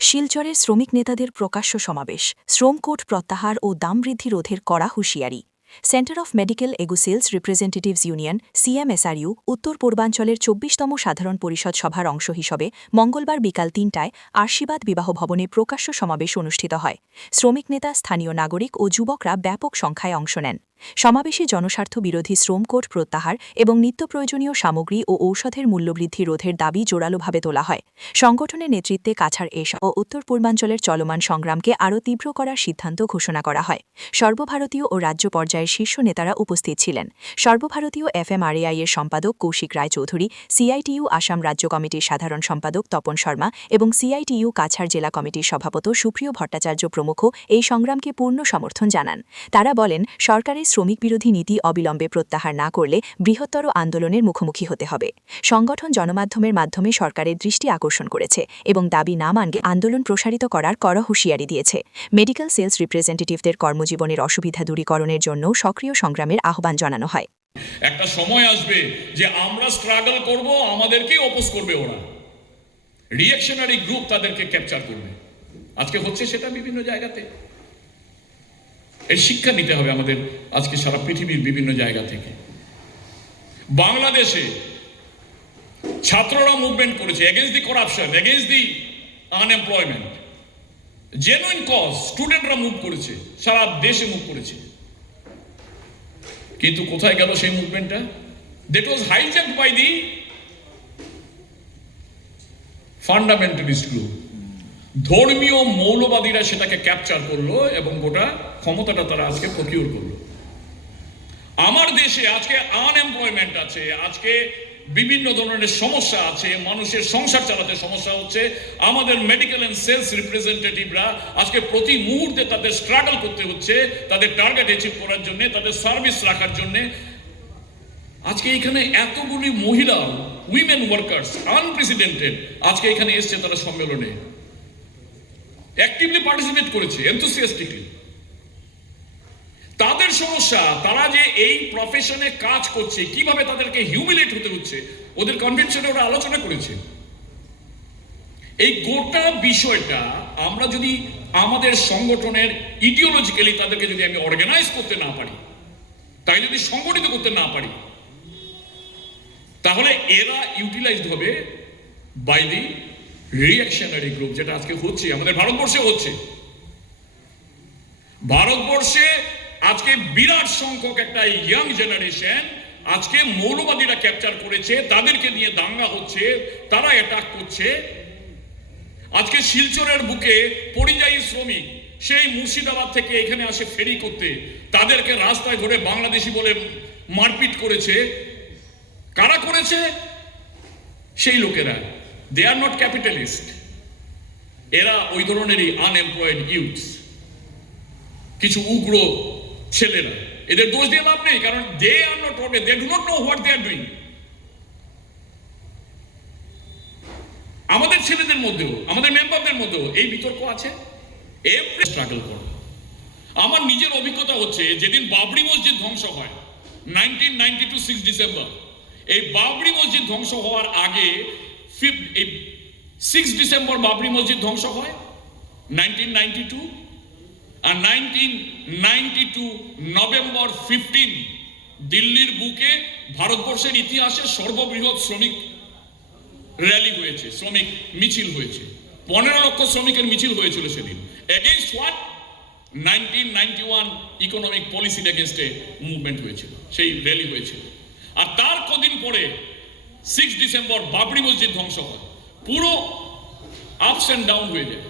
শিলচরে শ্রমিক নেতাদের প্রকাশ্য সমাবেশ, শ্রম কোড প্রত্যাহার ও দাম বৃদ্ধি রোধের কড়া হুঁশিয়ারি। Centre of medical and sales representatives union CMSRU উত্তর পূর্বাঞ্চলের ২৪তম সাধারণ পরিষদ সভার অংশ হিসেবে মঙ্গলবার বিকাল ৩টায় আশীর্বাদ বিবাহ ভবনে প্রকাশ্য সমাবেশ অনুষ্ঠিত হয়। শ্রমিক নেতা, স্থানীয় নাগরিক ও যুবকরা ব্যাপক সংখ্যায় অংশ নেন। সমাবেশে জনস্বার্থ বিরোধী শ্রম কোড প্রত্যাহার এবং নিত্য প্রয়োজনীয় সামগ্রী ও ঔষধের মূল্যবৃদ্ধি রোধের দাবি জোরালোভাবে তোলা হয়। সংগঠনের নেতৃত্বে কাছাড় ও উত্তর পূর্বাঞ্চলের চলমান সংগ্রামকে আরও তীব্র করার সিদ্ধান্ত ঘোষণা করা হয়। সর্বভারতীয় ও রাজ্য পর্যায়ের শীর্ষ নেতারা উপস্থিত ছিলেন। সর্বভারতীয় এফএমআরএআই এর সম্পাদক কৌশিক রায় চৌধুরী, সিআইটিইউ আসাম রাজ্য কমিটির সাধারণ সম্পাদক তপন শর্মা এবং সিআইটিইউ কাছাড় জেলা কমিটির সভাপতি সুপ্রিয় ভট্টাচার্য প্রমুখ এই সংগ্রামকে পূর্ণ সমর্থন জানান। তারা বলেন, সরকারের শ্রমিক বিরোধী নীতি অবিলম্বে প্রত্যাহার না করলে বৃহত্তর আন্দোলনের মুখোমুখি হতে হবে। সংগঠন জনমাধ্যমের মাধ্যমে সরকারের দৃষ্টি আকর্ষণ করেছে এবং দাবি না মানলে আন্দোলন প্রসারিত করার কড়া হুঁশিয়ারি দিয়েছে। মেডিকেল সেলস রিপ্রেজেন্টেটিভদের কর্মজীবনের অসুবিধা দূরীকরণের জন্য সক্রিয় সংগ্রামের আহ্বান জানানো হয়। একটা সময় আসবে যে আমরা স্ট্রাগল করব, আমাদেরকেই অপোজ করবে ওরা, রিঅ্যাকশনারি গ্রুপ তাদেরকে ক্যাপচার করবে। আজকে হচ্ছে সেটা বিভিন্ন জায়গাতে। এই শিক্ষা নিতে হবে আমাদের আজকে সারা পৃথিবীর বিভিন্ন জায়গা থেকে। বাংলাদেশে ছাত্ররা মুভমেন্ট করেছে against the corruption, against the unemployment, genuine cause. স্টুডেন্টরা মুভ করেছে, সারা দেশে মুভ করেছে। কিন্তু কোথায় গেল সেই মুভমেন্টটা? That was hijacked by the fundamentalist group. ধর্মীয় মৌলবাদীরা সেটাকে ক্যাপচার করলো এবং গোটা ক্ষমতাটা তারা আজকে প্রকিউর করলো। আমার দেশে আজকে আনএমপ্লয়মেন্ট আছে, আজকে বিভিন্ন ধরনের সমস্যা আছে, মানুষের সংসার চালাতে সমস্যা হচ্ছে। আমাদের মেডিকেল অ্যান্ড সেলস রিপ্রেজেন্টেটিভরা আজকে প্রতি মুহূর্তে তাদের স্ট্রাগল করতে হচ্ছে তাদের টার্গেট অ্যাচিভ করার জন্য, তাদের সার্ভিস রাখার জন্য। আজকে এখানে এতগুলি মহিলা, উইমেন ওয়ার্কার্স, আনপ্রেসিডেন্টেড আজকে এখানে এসছে, তারা সম্মেলনে অ্যাক্টিভলি পার্টিসিপেট করেছে, এনথুসিয়াস্টিকলি। তাদের সমস্যা, তারা যে এই প্রফেশনে কাজ করছে, কিভাবে তাদেরকে হিউমিলেট হতে হচ্ছে, ওদের কনভেনশনে ওরা আলোচনা করেছে। এই গোটা বিষয়টা আমরা যদি আমাদের সংগঠনের ইডিওলজিক্যালি তাদেরকে যদি আমি অর্গানাইজ করতে না পারি, তাই যদি সংগঠিত করতে না পারি, তাহলে এরা ইউটিলাইজড হবে বাই দি রিঅ্যাকশনারি গ্রুপ, যেটা আজকে হচ্ছে আমাদের ভারতবর্ষে হচ্ছে। ভারতবর্ষে আজকে বিরাট সংখ্যক একটা ইয়াং জেনারেশন আজকে মৌলবাদীরা ক্যাপচার করেছে, তাদেরকে নিয়ে দাঙ্গা হচ্ছে, তারা অ্যাটাক করছে। আজকে শিলচরের বুকে পরিযায়ী শ্রমিক সেই মুর্শিদাবাদ থেকে এখানে আসে ফেরি করতে, তাদেরকে রাস্তায় ধরে বাংলাদেশি বলে মারপিট করেছে। কারা করেছে? সেই লোকেরা। দে আর নট ক্যাপিটালিস্ট, এরা ওই ধরনেরই আনএমপ্লয়েড ইউথস, কিছু উগ্র ছেলেরা। এদের দোষ দিয়ে লাভ নেই, কারণ they are not organised, they do not know what they are doing. আমাদের ছেলেদের মধ্যেও, আমাদের মেম্বারদের মধ্যেও এই বিতর্ক আছে। এভরি স্ট্রাগল করো। আমার নিজের অভিজ্ঞতা হচ্ছে, যেদিন বাবরি মসজিদ ধ্বংস হয় 1992 6 ডিসেম্বর, এই বাবরি মসজিদ ধ্বংস হওয়ার আগে 6 ডিসেম্বর বাবরি মসজিদ ধ্বংস হয় 1992, আর 1992 নভেম্বর 15 দিল্লির বুকে ভারতবর্ষের ইতিহাসে সর্ববৃহৎ শ্রমিক র্যালি হয়েছে, শ্রমিক মিছিল হয়েছে। 15 লক্ষ শ্রমিকের মিছিল হয়েছিল সেদিন। Against what? 1991 ইকোনমিক পলিসির এগেইনস্টে মুভমেন্ট হয়েছিল, সেই র্যালি হয়েছিল। আর তার কদিন পরে 6 ডিসেম্বর বাবরি মসজিদ ধ্বংস হয়। পুরো আপস অ্যান্ড ডাউন হয়ে যায়।